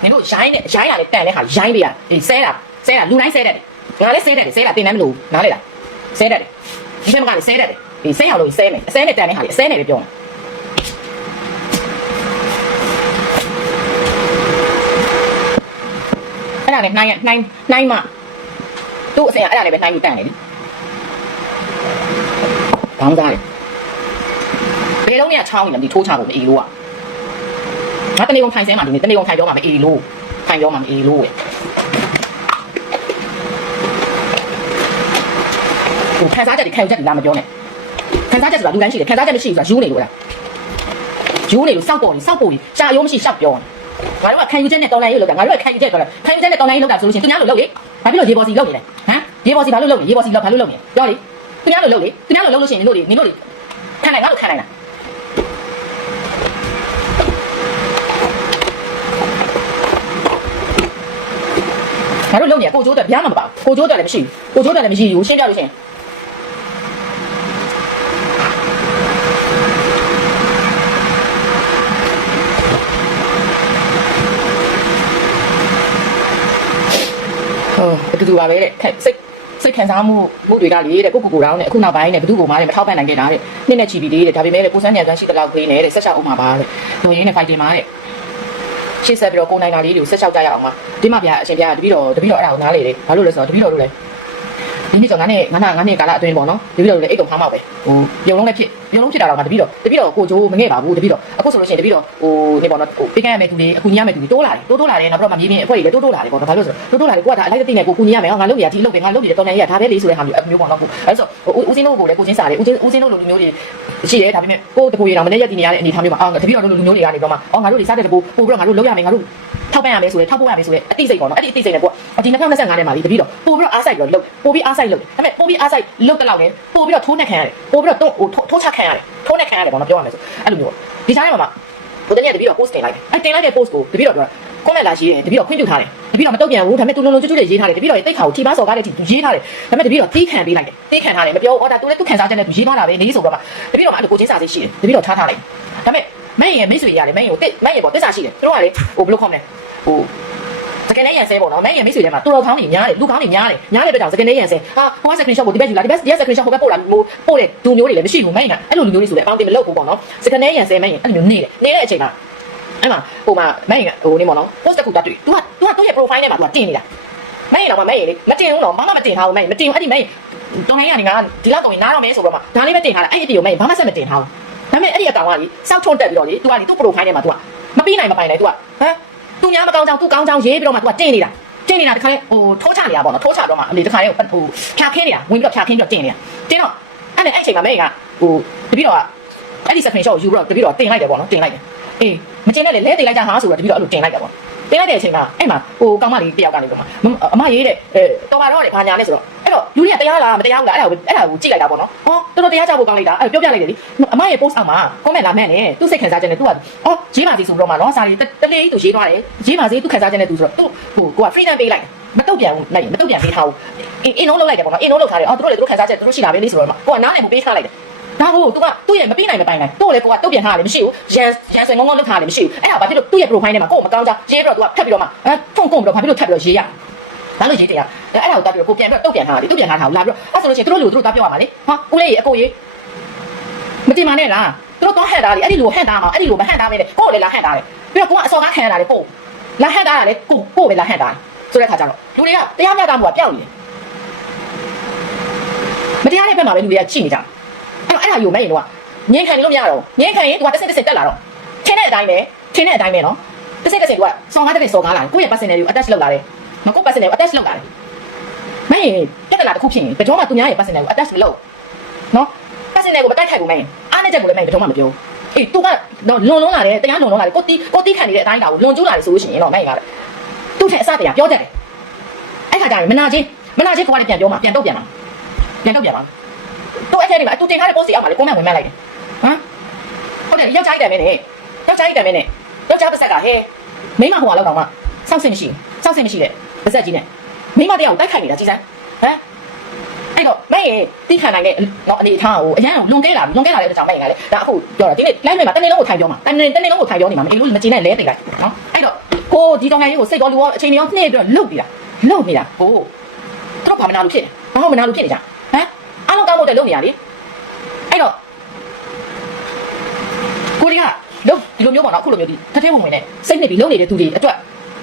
နင်တို့ရိုင်းတယ်ရိုင်းတာလေတန်တဲ့ခါရိုင်းပေးရအေးဆဲတာဆဲတာလူတိုင်းဆဲတယ်ငါလည်းဆဲတယ်ဆဲတာတင်တယ်မလို့နားလေလားဆဲတယ်ဒီဘက်ကလည်းဆဲတယ်ဒီဆဲအောင်လို့ဆဲမယ်အဆဲနဲ့တန်တဲ့ခါလေအဆဲနဲ့ပဲပြောမယ်အဲ့ဒါနဲ့နှိုင်းနှိုင်းနှိုင်းမှသူ့အစင်အဲ့ဒါနဲ့ပဲနှိုင်းပြီးတန်တယ်ကောင်းသားတယ် ဘယ်လုံးနဲ့ချောင်းနေလဲဒီထိုးချဖို့မအေးလို့อ่ะငါတနေ့ကုန်ထိုင်ဆဲမှာဒီနေ့တနေ့ကုန်ထိုင်ပြောမှာမအေးလို့ထိုင်ပြောမှာမအေးလို့ရဲ့ဟိုခံစားချက်တွေခံယူချက်တွေလာမပြောနဲ့ခံစားချက်ဆိုတာလူတိုင်းရှိတယ်ခံစားချက်မရှိဘူးဆိုတာယူနေလို့လားယူယူနေလို့စောက်ပေါ်နေစောက်ပေါ်နေရှာရုံးမရှိရှောက်ပြောငါတို့ကခံယူချက်နဲ့တော်လိုင်းရေးလောက်တာငါတို့ကခံယူချက်တော်လိုင်းခံယူချက်နဲ့တော်လိုင်းရေးလောက်တာဆိုလို့ရှိရင်သူများလိုလုပ်လေဘာဖြစ်လို့ရေပေါ်စီလုပ်နေလဲဟမ်ရေပေါ်စီဘာလို့လုပ်လဲရေပေါ်စီလောက်ဘာလို့လုပ်နေပြောလေသူများလိုလုပ်လေသူများလိုလုပ်လို့ရှိရင်နင်တို့တွေနင်တို့တွေခံနိုင်ငါတို့ခံနိုင်လား ငါတို့လုံနေကိုကျိုးတက်ဗျာမှမပါကိုကျိုးတက်လည်းမရှိဘူးကိုကျိုးတက်လည်းမရှိဘူးရှင်းပြလို့ရှိရင်ဟိုအတူတူပါပဲတဲ့ခက်စိတ်စိတ်ခံစားမှုမှုတွေကလေတဲ့ကိုကိုကိုတောင်းနဲ့အခုနောက်ပိုင်းနဲ့ဘသူ့ကိုမှလည်းမထောက်ပံ့နိုင်ခဲ့တာတဲ့နှစ်နဲ့ချီပြီးလေးတဲ့ဒါပေမဲ့လေကိုစန်းညံစမ်းရှိတဲ့လောက်သေးနေတဲ့ဆက်ချအောင်ပါပါတဲ့ဒိုရင်းနဲ့ဖိုက်တင်ပါတဲ့ ရှေ့ဆက်ပြီးတော့ကိုနိုင်တာလေးတွေကိုဆက်လျှောက်ကြရအောင်ပါဒီမှာဗျာအရှင်ဗျာတပည့်တော်တပည့်တော်အဲ့ဒါကိုနားလေတယ်ဘာလို့လဲဆိုတော့တပည့်တော်တို့လည်းဒီနေ့ကျော်ငါနဲ့ငါနာငါနဲ့ကာလအတွင်းပေါ့နော်တပည့်တော်တို့လည်းအိတ်တုံဖားမောက်ပဲဟိုပြုံလုံးလည်းဖြစ်ပြုံလုံးဖြစ်တာတော့ငါတပည့်တော်တပည့်တော်ကိုဂျိုးမငဲ့ပါဘူးတပည့်တော်အခုဆိုလို့ရှိရင်တပည့်တော်ဟိုနေပေါ့နော်ကိုပေးကမ်းရမယ့်သူတွေအခုညီရမယ့်သူတွေတိုးလာတယ်တိုးတိုးလာတယ်နောက်ပြီးတော့မမြေပြင်အဖွဲ့တွေလည်းတိုးတိုးလာတယ်ပေါ့နော်ဘာလို့ဆိုတော့တိုးတိုးလာတယ်ကိုကဒါအလိုက်သိနေကိုကူညီရမယ်ငါလုပ်နေရဒီလုပ်ပဲငါလုပ်နေတဲ့တော်နေရဒါပဲလေးဆိုတဲ့ဟာမျိုးအမျိုးပေါ့နော်ကိုအဲ့ဆိုဦးစင်းတို့ကိုလည်းကိုချင်းစားတယ်ဦးချင်းဦးစင်းတို့လိုလူမျိုးတွေ ရှိတယ်ဒါပေမဲ့ကိုတကူရီတော်မနေ့ရက်တည်နေရတဲ့အနေအထားမျိုးမှာအော်တပည့်တော်တို့လူမျိုးတွေကနေတော့မှအော်ငါတို့တွေစားတဲ့တကူပို့ပြီးတော့ငါတို့လုပ်ရမယ်ငါတို့ထောက်ပံ့ရမယ်ဆိုရင်ထောက်ပို့ရမယ်ဆိုရင်အတိစိတ်ပေါ့နော်အဲ့ဒီအတိစိတ်နဲ့ပေါ့ဒီ2025ထဲမှာဒီတပီတော့ပို့ပြီးတော့အားဆိုင်ပြီးတော့လုပ်ပို့ပြီးအားဆိုင်လုပ်တယ်ဒါပေမဲ့ပို့ပြီးအားဆိုင်လုပ်တဲ့လောက်နဲ့ပို့ပြီးတော့ထိုးနှက်ခံရတယ်ပို့ပြီးတော့တော့ဟိုထိုးချခံရတယ်ထိုးနှက်ခံရတယ်ပေါ့နော်ပြောရမယ်ဆိုအဲ့လိုမျိုးပေါ့ဒီစားထဲမှာဘုဒ္ဓမြတ်တပီတော့ post တင်လိုက်တယ်အဲ့တင်လိုက်တဲ့ post ကိုတပီတော့ပြော comment လာရေးတယ်တပီတော့ခွင့်ပြုထားတယ်တပီတော့မတုတ်ပြန်ဘူးဒါပေမဲ့သူလုံးလုံးကျွတ်ကျွတ်လေးရေးထားတယ်တပီတော့တိတ်ခါကိုထိပါစော်ကားတဲ့ထိသူရေးထားတယ်ဒါပေမဲ့တပီတော့တီးခံပေးလိုက်တယ်တီးခံထားတယ်မပြောအော်ဒါသူလည်းသူခံစားချက်နဲ့သူရေးထားတာပဲနေဆိုတော့မှတပီတော့မှအဲ့လိုကိုချင်းစာစိတ်ရှိတယ်တပီတော့ထားထားလိုက်ဒါပေမဲ့မင်းရဲ့မိတ်ဆွေရတယ်မင်းကိုတစ်မင်းရဲ့ပေါ့တစ္ဆာရှိတယ်သူတို့ကလေဟိုဘယ်လိုခေါ်မလဲဟိုစကန်နဲ့ရန်ဆဲပေါ့နော်မင်းရမိတ်ဆွေထဲမှာတူတော်ခေါင်းတွေများတယ်လူခေါင်းတွေများတယ်များတဲ့အတွက်ကြောင့်စကန်နဲ့ရန်ဆဲဟာဟိုကစကန်ရှော့ကိုဒီဘက်ယူလာဒီဘက်ဒီကစကန်ရှော့ဟိုဘက်ပို့လာမို့ပို့တဲ့ဒူမျိုးတွေလည်းမရှိဘူးမင်းကအဲ့လိုလူမျိုးတွေဆိုလည်းအပေါင်းတင်မလုပ်ဘူးပေါ့နော်စကန်နဲ့ရန်ဆဲမင်းအဲ့လိုမျိုးနေတယ်နေတဲ့အချိန်မှာ အဲ့မှာဟိုမှာမင်းကဟိုနေပေါ့နော် post တစ်ခုတက်တွေ့ तू က तू ကသူ့ရဲ့ profile ထဲမှာ तू ကတင်နေတာမင်းတော့မမင်းလေမတင်ဘူးတော့မမမတင်ထားဘူးမင်းမတင်ဘူးအဲ့ဒီမင်းတော်နိုင်ရနေငါဒီလောက်တော့နားတော့မဲဆိုတော့မှဒါလေးပဲတင်ထားတာအဲ့ဒီအတီကိုမင်းဘာမှဆက်မတင်ထားဘူးဒါပေမဲ့အဲ့ဒီအကောင်ကလေစောက်ထုံတက်ပြီးတော့လေ तू ကလေသူ့ profile ထဲမှာ तू ကမပြီးနိုင်မပိုင်နိုင် तू ကဟမ်သူများမကောင်းကြောင်သူကောင်းကြောင်ရေးပြီးတော့မှ तू ကတင်နေတာ တင်းနေတာတခါလေဟိုထိုးချနေတာပေါ့နော်ထိုးချတော့မှအမေတခါလေဟိုဖြာခင်းနေတာဝင်ပြီးတော့ဖြာခင်းပြီးတော့တင်းနေတာတင်းတော့အဲ့နဲ့အဲ့ချိန်မှာမဲကဟိုတပည့်တော်ကအဲ့ဒီ screen shot ကိုယူပြီးတော့တပည့်တော်တင်လိုက်တယ်ပေါ့နော်တင်လိုက်တယ် အေးမတင်နဲ့လေလဲတင်လိုက်ကြဟာဆိုတော့တပည့်တော်အဲ့လိုတင်လိုက်တာပေါ့တင်လိုက်တဲ့အချိန်မှာအဲ့မှာဟိုကောင်မလေးတယောက်ကနေပြီးတော့အမရေးတဲ့အဲတော်ပါတော့လေဘာညာလဲဆိုတော့အဲ့တော့လူတွေကတရားလားမတရားဘူးလားအဲ့ဒါကိုအဲ့ဒါကိုကြည့်လိုက်တာပေါ့နော်ဟောတော်တော်တရားကြဖို့ကောင်းလိုက်တာအဲ့ပြောပြလိုက်တယ်လေအမရဲ့ post အောက်မှာ comment လာမဲ့နဲ့သူ့စိတ်ခံစားချက်နဲ့သူကအော်ရေးပါစီဆိုတော့မှနော်စာရီတလေးသူရေးသွားတယ်ရေးပါစီသူခံစားချက်နဲ့သူဆိုတော့သူဟိုကိုက freedom ပေးလိုက်တယ်မတုတ်ပြန်ဘူးလိုက်မတုတ်ပြန်ပေးထားဘူးအင်းအင်းလုံးလောက်လိုက်တယ်ပေါ့နော်အင်းလုံးလောက်ထားတယ်အော်သူတို့လည်းသူတို့ခံစားချက်သူတို့ရှိတာပဲလေဆိုတော့မှကိုကနားနဲ့မပေးထားလိုက်တယ် ဒါကို तू ကသူ့ရဲ့မပေးနိုင်မပိုင်နိုင်သူ့လည်းကိုကတုတ်ပြန်ထားတယ်မရှိဘူးရန်ရန်စင်ငုံငုံလောက်ထားတယ်မရှိဘူးအဲ့ဒါဘာဖြစ်လို့သူ့ရဲ့ profile ထဲမှာကိုမကောင်းကြရေးပြီးတော့ तू ကထပ်ပြီးတော့မှအဲဖုန်းကုန်ပြီးတော့ဘာဖြစ်လို့ထပ်ပြီးတော့ရေးရဘာလို့ရေးတယ်ရအဲ့ဒါကိုတာပြီးတော့ကိုပြန်ပြီးတော့တုတ်ပြန်ထားတယ်တုတ်ပြန်ထားတာကိုလာပြီးတော့အဲ့ဆိုလို့ရှိရင်သူတို့လူသူတို့တာပြောရမှာလေဟာဦးလေးရေအကိုရေမတင်ပါနဲ့လားသူတို့တော့ဟန်တာလေအဲ့ဒီလိုဟန်တာမှာအဲ့ဒီလိုမဟန်တာပဲလေကိုလည်းလာဟန်တာလေပြီးတော့ကိုကအစော်ကားခံရတာလေကိုလာဟန်တာလေကိုကိုပဲလာဟန်တာလေဆိုတဲ့ခါကျတော့လူတွေကတရားမျှတမှုကပျောက်နေတယ်မတရားတဲ့ဘက်မှာပဲလူတွေကချိနေကြအဲ့တော့အဲ့ ဒါယူမဲ့ရင်တော့ငင်းခံနေလို့မရတော့ငင်းခံရင်သူကတစ်စစ်တစ်စစ်တက်လာတော့ထင်းတဲ့အတိုင်းပဲထင်းတဲ့အတိုင်းပဲနော်တစ်စစ်တစ်စစ်သူကစော်ကားတဲ့စော်ကားလာတယ်ကိုယ့်ရဲ့ personal ကို attach လုပ်လာတယ်မကို personal ကို attach လုပ်လာတယ်မင်းပြက်လာတစ်ခုဖြစ်ရင်ဘယ်တော့မှသူများရဲ့ personal ကို attach မလုပ်နော် personal ကိုမတိုက်ခိုက်ဘူးမင်းအားနဲ့ချက်ကိုလည်းမင်းဘယ်တော့မှမပြောအေး तू ကတော့လွန်လွန်လာတယ်တရားလွန်လွန်လာတယ်ကိုတီးကိုတီးခံနေတဲ့အတိုင်းတာကိုလွန်ကျူးလာတယ်ဆိုလို့ရှိရင်တော့မင်းကလည်းသူ့ထက်အစတရားပြောတတ်တယ်အဲ့ခါကျရင်မနာချင်းမနာချင်းကိုကလည်းပြန်ပြောမှာပြန်တော့ပြန်မှာပြန်တော့ပြန်မှာ သူ့အဲ့ထဲတွေမှာသူတင်ထားတဲ့ post အောက်မှာလည်း comment ဝင်မှတ်လိုက်တယ်ဟမ်ဟုတ်တယ်ယောက်ျားကြီးတံမဲနဲ့ယောက်ျားကြီးတံမဲနဲ့ယောက်ျားပါဆက်ကဟဲမိမဟိုကတော့တော့မှစောက်စင်မရှိစောက်စင်မရှိတဲ့ပါဆက်ကြီးနဲ့မိမတရားကိုတိုက်ခိုက်နေတာကြည်စမ်းဟမ်အဲ့တော့မင်းရေတိခံနိုင်တဲ့တော့အနေထားကိုအရန်လွန်ကဲလာပြီလွန်ကဲလာတဲ့အတွက်ကြောင့်မင်းကလည်းဒါအခုပြောတာဒီနေ့ live မှာတနေ့လုံးကိုထိုင်ပြောမှာတနေ့တနေ့လုံးကိုထိုင်ပြောနေမှာမအိမ်လို့မကျင်နဲ့လဲတိတ်လိုက်နော်အဲ့တော့ကိုဒီတောင်ငယ်လေးကိုစိတ်တော်လူရောအချိန်ရောနှိမ့်ပြီးတော့လှုပ်နေတာလှုပ်နေတာကိုသူတို့ဘာမနာလို့ဖြစ်တယ်ဘာမှမနာလို့ဖြစ်နေကြ ဟုတ်တယ်လုပ်နေရလေအဲ့တော့ကိုရီးယားလုပ်ဒီလိုမျိုးပေါ့နော်အခုလိုမျိုးဒီထထဲဝင်ဝင်နဲ့စိတ်နေပြီးလုပ်နေတဲ့သူတွေအတွက်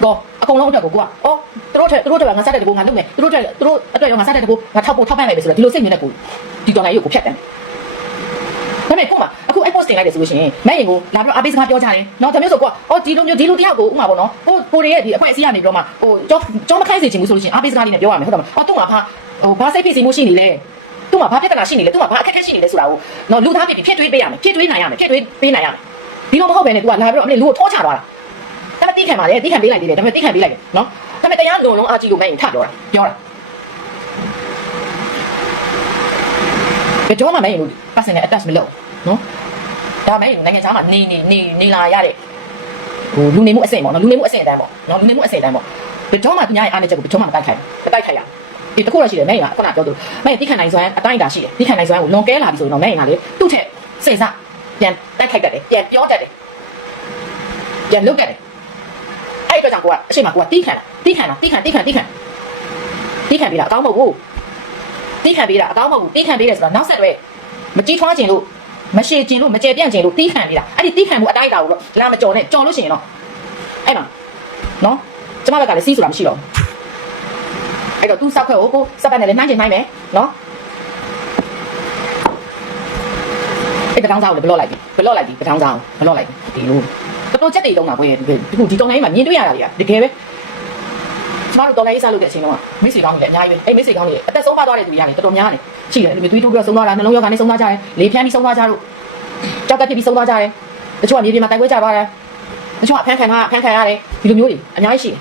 ကောအကုန်လုံးအတွက်ကိုကအော်သူတို့ထက်သူတို့ထက်ကငါစားတဲ့တကူငါလုပ်မယ်သူတို့ထက်သူတို့အတွက်ရောငါစားတဲ့တကူငါထောက်ပို့ထောက်ပံ့လိုက်မယ်ဆိုတော့ဒီလိုစိတ်မျိုးနဲ့ကိုဒီတော်လိုင်းရုပ်ကိုဖျက်တယ်ဒါပေမဲ့ကိုမအခု iPod တင်လိုက်တယ်ဆိုလို့ရှိရင်မဲ့ရင်ကိုလာပြီးတော့အပေးစကားပြောကြတယ်။နော်ဒါမျိုးဆိုကိုကအော်ဒီလိုမျိုးဒီလိုတယောက်ကိုဥမာပေါ့နော်။ဟိုကိုတွေရဲ့ဒီအခွင့်အရေးကနေပြီးတော့မှဟိုကြောကြောမခိုင်းစေချင်ဘူးဆိုလို့ရှိရင်အပေးစကားလေးနဲ့ပြောရမယ်ဟုတ်တယ်မလား။အော်တော့ငါဖာဟိုဘာစိတ်ဖြစ်စီမှုရှိနေလဲ သူ့မှာဘာပြဿနာရှိနေလဲသူ့မှာဘာအခက်အခဲရှိနေလဲဆိုတာကိုနော်လူသားဖြစ်ပြီးဖြစ်တွေးပေးရမယ်ဖြစ်တွေးနိုင်ရမယ်ဖြစ်တွေးပေးနိုင်ရမယ်ဒီလိုမဟုတ်ဘဲနဲ့သူကလာပြီးတော့အမလေးလူကိုထောချသွားတာဒါပေမဲ့တိခံပါလေတိခံပေးလိုက်သေးတယ်ဒါပေမဲ့တိခံပေးလိုက်တယ်နော်ဒါပေမဲ့တရားလုံးလုံးအားကြီးလို့မင်းထပြောတာပြောတာဘယ်တော့မှမင်းလို့ personal attach မလုပ်နော်ဒါမင်းနိုင်ငံသားမှာနေနေနေနေလာရတဲ့ဟိုလူနေမှုအဆင့်ပေါ့နော်လူနေမှုအဆင့်အတန်းပေါ့နော်လူနေမှုအဆင့်အတန်းပေါ့ဘယ်တော့မှသူများရဲ့အားနည်းချက်ကိုဘယ်တော့မှမတိုက်ခိုင်းဘူးမတိုက်ခိုင်းရဘူး ဒီတခုတော့ရှိတယ်မရင်ကခုနပြောသူမရင်တိခံနိုင်စွမ်းအတိုင်းအတာရှိတယ်တိခံနိုင်စွမ်းကိုလွန်ကဲလာပြီဆိုရင်တော့မရင်ကလေသူ့ထက်စိတ်စပြန်တိုက်ခိုက်တတ်တယ်ပြန်ပြောတတ်တယ်ပြန်လုပ်တတ်တယ်အဲ့ဒီတော့ကြောင့်ကိုကအရှိမကိုကတိခံတာတိခံတာတိခံတိခံတိခံတိခံပြီးတာအကောင်းမဟုတ်ဘူးတိခံပြီးတာအကောင်းမဟုတ်ဘူးတိခံပြီးတယ်ဆိုတော့နောက်ဆက်တွဲမကြီးထွားခြင်းလို့မရှိခြင်းလို့မကျေပြန့်ခြင်းလို့တိခံပြီးတာအဲ့ဒီတိခံမှုအတိုင်းအတာကိုတော့လာမကြော်နဲ့ကြော်လို့ရှိရင်တော့အဲ့မှာနော်ကျမဘက်ကလည်းစီးဆိုတာမရှိတော့ဘူး အဲ့တော့သူစောက်ခွဲကိုကိုစက်ပတ်နဲ့လည်းနှိုင်းချင်နှိုင်းမယ်နော်အဲ့ပထောင်စားကိုလည်းဘလော့လိုက်ပြီဘလော့လိုက်ပြီပထောင်စားကိုဘလော့လိုက်ပြီဒီလိုတော်တော်ချက်တွေတုံးတာကွယ်ဒီခုဒီတုံးတိုင်းမှာမြင်တွေ့ရတာတွေကတကယ်ပဲကျမတို့တော်လိုင်းစားလုပ်တဲ့အချိန်တုန်းကမိတ်ဆွေကောင်းတွေလည်းအများကြီးပဲအဲ့မိတ်ဆွေကောင်းတွေအသက်ဆုံးပါသွားတဲ့သူတွေကနေတော်တော်များနေရှိတယ်အဲ့လိုမျိုးသွေးတိုးပြီးတော့ဆုံးသွားတာနှလုံးရောဂါနဲ့ဆုံးသွားကြတယ်လေဖြန်းပြီးဆုံးသွားကြတို့ကြောက်ကဖြစ်ပြီးဆုံးသွားကြတယ်တချို့ကမြေပြင်မှာတိုက်ပွဲကြသွားတယ်တချို့ကအဖမ်းခံထားဖမ်းခံရတယ်ဒီလိုမျိုးတွေအများကြီးရှိတယ်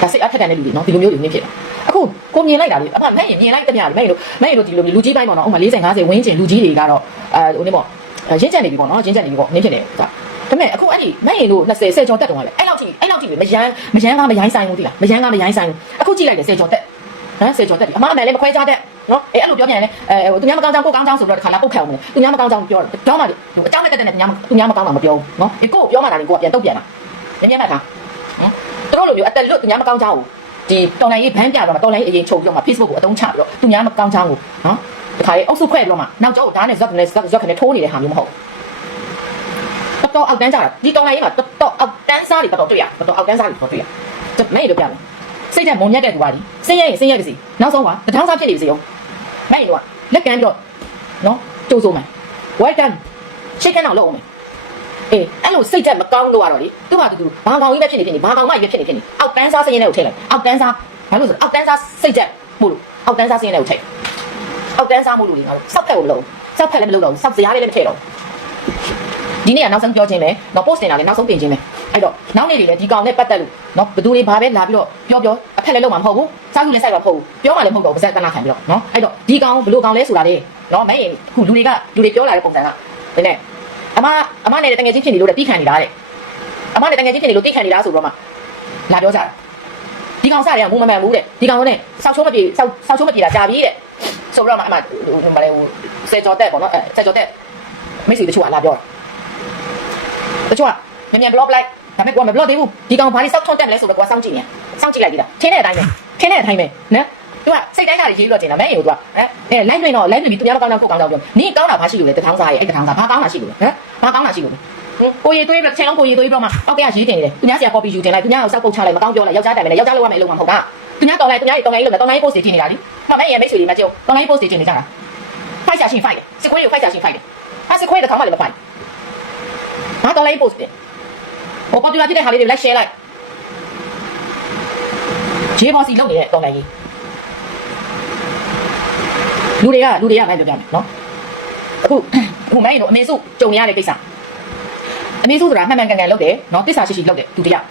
ဒါစိတ်အထက်တန်တဲ့လူတွေနော်ဒီလိုမျိုးတွေနည်းဖြစ်တယ်အခုကိုမြင်လိုက်တာလေအမမဲ့ရင်မြင်လိုက်တဲ့မြားလေမဲ့လို့မဲ့လို့ဒီလိုမျိုးလူကြီးပိုင်းပေါ့နော်ဥမာ40 50ဝင်းကျင်လူကြီးတွေကတော့အဲဟိုနေပေါ့ရင့်ကျက်နေပြီပေါ့နော်ရင့်ကျက်နေပြီပေါ့နင်းဖြစ်တယ်ဒါဒါပေမဲ့အခုအဲ့ဒီမဲ့ရင်တို့20 10ကျော်တက်တော့လေအဲ့လောက်ထိအဲ့လောက်ထိမရမ်းမရမ်းကမရိုင်းဆိုင်ဘူးတိလားမရမ်းကမရိုင်းဆိုင်ဘူးအခုကြည့်လိုက်တယ်10ကျော်တက်ဟမ်10ကျော်တက်ပြီအမအမယ်လည်းမခွဲကြတဲ့နော်အေးအဲ့လိုပြောပြန်ရင်လည်းအဲဟိုသူများမကောင်းကြောင်းကိုကောင်းကြောင်းဆိုတော့တခါလာပုတ်ခံအောင်မယ်သူများမကောင်းကြောင်းပြောတော့မှဟိုအကြောင်းနဲ့တက်တဲ့နဲ့သူများသူများမကောင်းတာမပြောဘူးနော်အေးကိုပြောမှလာရင်ကိုကပြန်တုတ်ပြန်တာမြင်မြင်မှတ်ထားဟမ် တို့လိုမျိုးအတက်လွတ်သူများမကောင်းကြောင်းကိုဒီတော်လိုင်းရေးဘန်းပြတော့မှတော်လိုင်းရေးအရင်ချုပ်ပြီးတော့မှ Facebook ကိုအသုံးချပြီးတော့သူများမကောင်းကြောင်းကိုနော်တခါလေအုပ်စုခွဲပြီးတော့မှနောက်ကျောကိုဓာတ်နဲ့ဇက်နဲ့ဇက်ဇက်နဲ့ထိုးနေတဲ့ဟာမျိုးမဟုတ်တော်တော်အောက်တန်းကြတာဒီတော်လိုင်းရေးမှာတော်တော်အောက်တန်းစားတွေတော်တော်တွေ့ရတော်တော်အောက်တန်းစားတွေတော်တော်တွေ့ရမဲလို့ပြမယ်စိတ်ဓာတ်မုံမြတ်တဲ့သူပါဒီစင်းရဲရင်စင်းရဲကစီနောက်ဆုံးကတထောင်းစားဖြစ်နေပြီစီအောင်မဲလို့ကလက်ကမ်းပြီးတော့နော်ကြိုးစိုးမယ် well done ရှစ်ကန်းအောင်လုပ်အောင်မယ် အေးအဲ့လိုစိတ်ဓာတ်မကောင်းလို့ကတော့လေသူ့ဘာသူသူဘာကောင်ကြီးပဲဖြစ်နေဖြစ်နေဘာကောင်မကြီးပဲဖြစ်နေဖြစ်နေအောက်တန်းစားစင်းရဲနဲ့ကိုထည့်လိုက်အောက်တန်းစားဘာလို့ဆိုတော့အောက်တန်းစားစိတ်ဓာတ်မို့လို့အောက်တန်းစားစင်းရဲနဲ့ကိုထည့်အောက်တန်းစားမို့လို့လေငါတို့စောက်ဖက်ကိုမလုပ်စောက်ဖက်လည်းမလုပ်တော့ဘူးစောက်စရာလေးလည်းမထည့်တော့ဒီနေ့ကနောက်ဆုံးပြောခြင်းပဲတော့ post တင်တာလည်းနောက်ဆုံးပြင်ခြင်းပဲအဲ့တော့နောက်နေ့တွေလည်းဒီကောင်နဲ့ပတ်သက်လို့နော်ဘသူတွေဘာပဲလာပြီးတော့ပြောပြောအဖက်လည်းလုံးမှာမဟုတ်ဘူးစောက်ယူလည်းစိုက်မှာမဟုတ်ဘူးပြောမှလည်းမဟုတ်တော့ပါဇက်တနာခံပြီးတော့နော်အဲ့တော့ဒီကောင်ဘလို့ကောင်လဲဆိုတာလေနော်မင်းခုလူတွေကလူတွေပြောလာတဲ့ပုံစံကဒီနေ့ အမအမနဲ့တငယ်ချင်းဖြစ်နေလို့တဲ့ပြီးခံနေတာတဲ့အမနဲ့တငယ်ချင်းဖြစ်နေလို့တိတ်ခံနေတာဆိုတော့မှလာပြောကြတာဒီကောင်စားတွေကမူမမှန်ဘူးတဲ့ဒီကောင်နဲ့စောက်ချိုးမပြေစောက်စောက်ချိုးမပြေတာကြာပြီတဲ့ဆိုတော့မှအမဟိုမလဲဟိုဆယ်ကျော်တက်ပေါ့နော်အဲဆယ်ကျော်တက်မိတ်ဆွေတချို့ကလာပြောတာတချို့ကမြန်မြန် block လိုက်ဒါပေမဲ့ကိုကမ block သေးဘူးဒီကောင်ဘာလို့စောက်ထွန်းတက်မလဲဆိုတော့ကိုကစောင့်ကြည့်နေစောင့်ကြည့်လိုက်သေးတာထင်းတဲ့အတိုင်းပဲထင်းတဲ့အတိုင်းပဲနော် သူကစိတ်တိုင်းကရေးလို့ကျင်တာမဲရင်ကိုသူကအဲအဲ line တွင်တော့ line တွင်ပြီးသူများမကောင်းတော့ကိုကောင်းတော့ပြောနင်းကောင်းတာဘာရှိလို့လဲတထောင်းစားရဲ့အဲ့တထောင်းစားဘာကောင်းတာရှိလို့လဲဟမ်ဘာကောင်းတာရှိလို့လဲကိုရီသွေးပြီးချင်လုံးကိုရီသွေးပြီးတော့မှအောက်ကရေးတင်နေတယ်သူများဆရာ copy ယူတင်လိုက်သူများကိုစောက်ပုတ်ချလိုက်မကောင်းပြောလိုက်ယောက်ျားတိုင်မယ်ယောက်ျားလောက်ရမယ်အလုပ်မှာမဟုတ်တာသူများတော်လိုက်သူများတော်လိုက်လို့တော်လိုက် post တင်နေတာလीမမဲရင်မိတ်ဆွေတွေမကြည့်တော်လိုက် post တင်နေကြတာ fight ရှာရှင် fight စစ်ခွေးကို fight ရှာရှင် fight ဟာစစ်ခွေးတထောင်းမှလည်းမ fight ဘာတော်လိုက် post တင်ဟို popular ဖြစ်တဲ့ဟာလေးတွေ like share လိုက်ဂျေဘောစီလုပ်နေတဲ့တော်လိုက်ကြီး လူတွေကလူတွေကပဲပြောပြမယ်နော်အခုအခုမဲရင်တို့အမေစုကြုံရတဲ့ကိစ္စအမေစုဆိုတာမှန်မှန်ကန်ကန်လုပ်တယ်နော်တစ္ဆာရှိရှိလုပ်တယ်သူတရား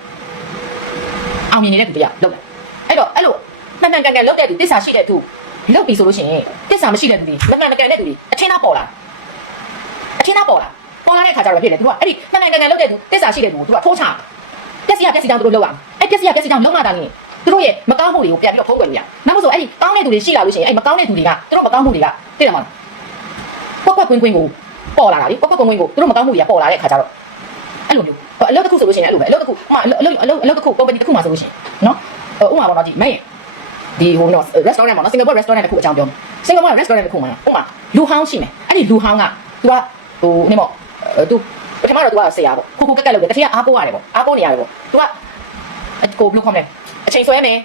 အောင်မြင်နေတဲ့သူတရားလုပ်တယ်အဲ့တော့အဲ့လိုမှန်မှန်ကန်ကန်လုပ်တဲ့သူတစ္ဆာရှိတဲ့သူလုပ်ပြီဆိုလို့ရှိရင်တစ္ဆာမရှိတဲ့သူတွေမှန်မှန်ကန်တဲ့သူတွေအထင်သားပေါ်လာအထင်သားပေါ်လာပေါ်လာတဲ့ခါကျတော့ဖြစ်တယ်သူကအဲ့ဒီမှန်မှန်ကန်ကန်လုပ်တဲ့သူတစ္ဆာရှိတဲ့သူကိုသူကထိုးချပျက်စီးရပျက်စီးကြောင်သူတို့လုပ်ရအဲ့ပျက်စီးရပျက်စီးကြောင်လုံးလာတာလေ သူတို့ရဲ့မကောင်းမှုတွေကိုပြန်ပြီးတော့ဖုံးကွယ်လို့ရနောက်မို့ဆိုအဲ့ဒီကောင်းတဲ့သူတွေရှိလာလို့ရှိရင်အဲ့မကောင်းတဲ့သူတွေကသူတို့မကောင်းမှုတွေကသိတယ်မလားကွက်ကွက်ကွင်းကွင်းကိုပေါ်လာတာလေကွက်ကွက်ကွင်းကွင်းကိုသူတို့မကောင်းမှုတွေကပေါ်လာတဲ့ခါကျတော့အဲ့လိုမျိုးအလုပ်တစ်ခုဆိုလို့ရှိရင်အဲ့လိုပဲအလုပ်တစ်ခုဥမာအလုပ်အလုပ်အလုပ်တစ်ခု company တစ်ခုမှာဆိုလို့ရှိရင်နော်ဥမာပေါ့နော်ဒီမဲ့ဒီဟိုနော် restaurant ပေါ့နော် Singapore restaurant တစ်ခုအကြောင်းပြောမယ် Singapore restaurant တစ်ခုမှာဥမာလူဟောင်းရှိမယ်အဲ့ဒီလူဟောင်းက तू ကဟိုနေမော့ तू ပထမတော့ तू ကဆရာပေါ့ခုခုကက်ကက်လုပ်တယ်တတိယအားကိုးရတယ်ပေါ့အားကိုးနေရတယ်ပေါ့ तू ကကိုဘယ်လိုခေါ်မလဲ အချိန်ဆွဲမယ်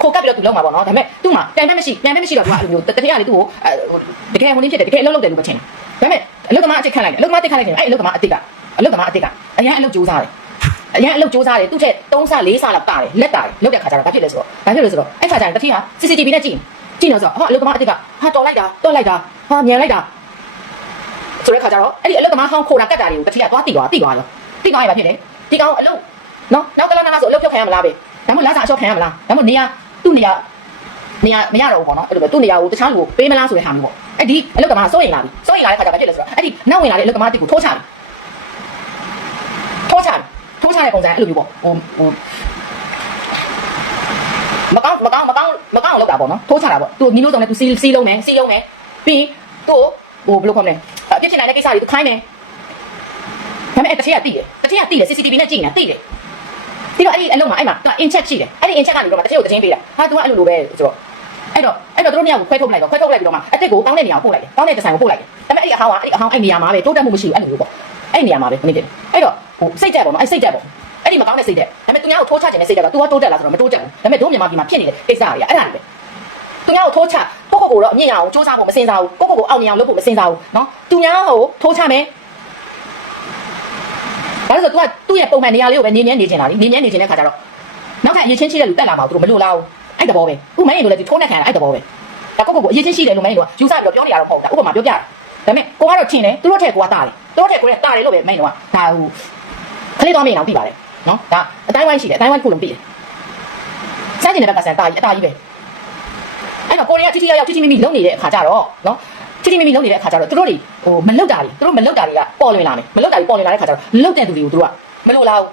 ခိုကပ်ပြီးတော့သူလုံးမှာပေါ့နော်ဒါပေမဲ့သူ့မှာတန်တက်မရှိတန်တက်မရှိတော့သူကအဲ့လိုမျိုးတတိယလေးသူ့ကိုတကယ်ဟိုလေးဖြစ်တယ်တကယ်အလုပ်လုပ်တယ်လို့မထင်ဘူးဒါပေမဲ့အလုပ်သမားအစ်စ်ခန့်လိုက်တယ်အလုပ်သမားအစ်စ်ခန့်လိုက်တယ်အဲ့အလုပ်သမားအစ်စ်ကအလုပ်သမားအစ်စ်ကအရင်အလုပ်ကြိုးစားတယ်အရင်အလုပ်စ조사တယ်သူ့ထက်3ဆ4ဆလောက်ပါတယ်လက်ပါတယ်လောက်တဲ့ခါကျတော့ဘာဖြစ်လဲဆိုတော့ဘာဖြစ်လဲဆိုတော့အဲ့ခါကျရင်တစ်ထီးဟာ CCTV နဲ့ကြည့်ကြည့်နေဆိုတော့ဟာအလုပ်သမားအစ်စ်ကဟာတော်လိုက်တာတော်လိုက်တာဟာညံလိုက်တာဆိုတဲ့ခါကျတော့အဲ့ဒီအလုပ်သမားဟောင်းခိုတာကတ်တာတွေကိုတစ်ထီးကသွားတိသွားတိသွားရောတိသွားရင်ဘာဖြစ်လဲဒီကောင်အလုပ်နော်နောက်တလားနာဆိုအလုပ်ပြုတ်ခံရမလားပဲ ဒါမှမဟုတ်လာစားအလျှော့ခံရမလားဒါမှမဟုတ်နေရသူ့နေရနေရမရတော့ဘူးပေါ့နော်အဲ့လိုပဲသူ့နေရကိုတခြားလူကိုပေးမလားဆိုတဲ့ဟာမျိုးပေါ့အဲ့ဒီအလုတ်သမားစိုးရင်လာပြီစိုးရင်လာတဲ့ခါကျဘာဖြစ်လဲဆိုတော့အဲ့ဒီနောက်ဝင်လာတဲ့အလုတ်သမားတိကိုထိုးချတယ်ထိုးချတယ်ထိုးချတဲ့ပုံစံအဲ့လိုမျိုးပေါ့ဟိုဟိုမကောင်းမကောင်းမကောင်းမကောင်းအောင်လုပ်တာပေါ့နော်ထိုးချတာပေါ့သူနီးလို့ဆုံးလဲသူစီစီလုံးမယ်စီလုံးမယ်ပြီးသူ့ဟိုဘယ်လိုခေါ်မလဲအပြစ်ဖြစ်နိုင်တဲ့ကိစ္စတွေသူခိုင်းမယ်ဒါပေမဲ့တတိယတိတယ်တတိယတိတယ် CCTV နဲ့ကြည့်နေတာတိတယ် ပြီးတော့အဲ့ဒီအလုံးမှာအဲ့မှာသူအင်ချက်ရှိတယ်အဲ့ဒီအင်ချက်ကနေတော့မှတတိယကိုတချင်းပေးတာဟာ तू ကအဲ့လိုလိုပဲဆိုတော့အဲ့တော့အဲ့တော့တို့နှစ်ယောက်ကိုခွဲထုတ်လိုက်တော့ခွဲထုတ်လိုက်ပြီးတော့မှအစ်စ်ကိုတောင်းတဲ့နေရာကိုပို့လိုက်တယ်တောင်းတဲ့ဒီဇိုင်ကိုပို့လိုက်တယ်ဒါပေမဲ့အဲ့ဒီအဟောင်းကအဲ့ဒီအဟောင်းအဲ့နေရာမှာပဲတိုးတက်မှုမရှိဘူးအဲ့လိုမျိုးပေါ့အဲ့နေရာမှာပဲနေတယ်အဲ့တော့ဟိုစိတ်တက်ပေါ့နော်အဲ့စိတ်တက်ပေါ့အဲ့ဒီမကောင်းတဲ့စိတ်တက်ဒါပေမဲ့သူများကိုထိုးချခြင်းနဲ့စိတ်တက်က तू ကတိုးတက်လာဆိုတော့မတိုးတက်ဘူးဒါပေမဲ့တို့မြန်မာပြည်မှာဖြစ်နေတဲ့ကိစ္စတွေကအဲ့ဒါတွေပဲသူများကိုထိုးချကိုကိုကိုတော့အမြင့်ရအောင်စူးစမ်းဖို့မစင်စားဘူးကိုကိုကိုအောင်မြင်အောင်လုပ်ဖို့မစင်စားဘူးနော်သူများဟိုထိုးချမယ် ဘာလို့ဆိုတော့ तू ကသူ့ရဲ့ပုံမှန်နေရာလေးကိုပဲနေမြဲနေချင်တာလीနေမြဲနေချင်တဲ့ခါကျတော့နောက်ထပ်အရေးချင်းရှိတဲ့လူတက်လာမှာသူတို့မလို့လားဘူးအဲ့တဘောပဲဥမင်းတို့လည်းဒီထိုးနေခံရအဲ့တဘောပဲဒါကိုကိုကိုအရေးချင်းရှိတယ်လို့မင်းတို့ကယူဆပြီးတော့ပြောနေရတော့မဟုတ်တာဥပမာပြောပြတာဒါပေမဲ့ကိုကတော့ထင်တယ်သူတို့ထက်ကိုကတားတယ်သူတို့ထက်ကိုလည်းတားတယ်လို့ပဲမင်းတို့ကဒါဟိုခလေးတော်မင်းအောင်သိပါတယ်နော်ဒါအတိုင်းဝိုင်းရှိတယ်အတိုင်းဝိုင်းခုလုံးသိတယ်စမ်းကျင်တဲ့ဘက်ကဆန်တာကြီးအတားကြီးပဲအဲ့တော့ကိုရီးယားတီတီရောက်ရောက်တီတီမီမီလုံနေတဲ့အခါကျတော့နော် တီတီမီမီလုံနေတဲ့အခါကျတော့သူတို့တွေဟိုမလုတ်တာတွေသူတို့မလုတ်တာတွေကပေါ်လွင်လာမယ်မလုတ်တာတွေပေါ်လွင်လာတဲ့အခါကျတော့လုတ်တဲ့သူတွေကိုသူတို့ကမလို့လားဘူး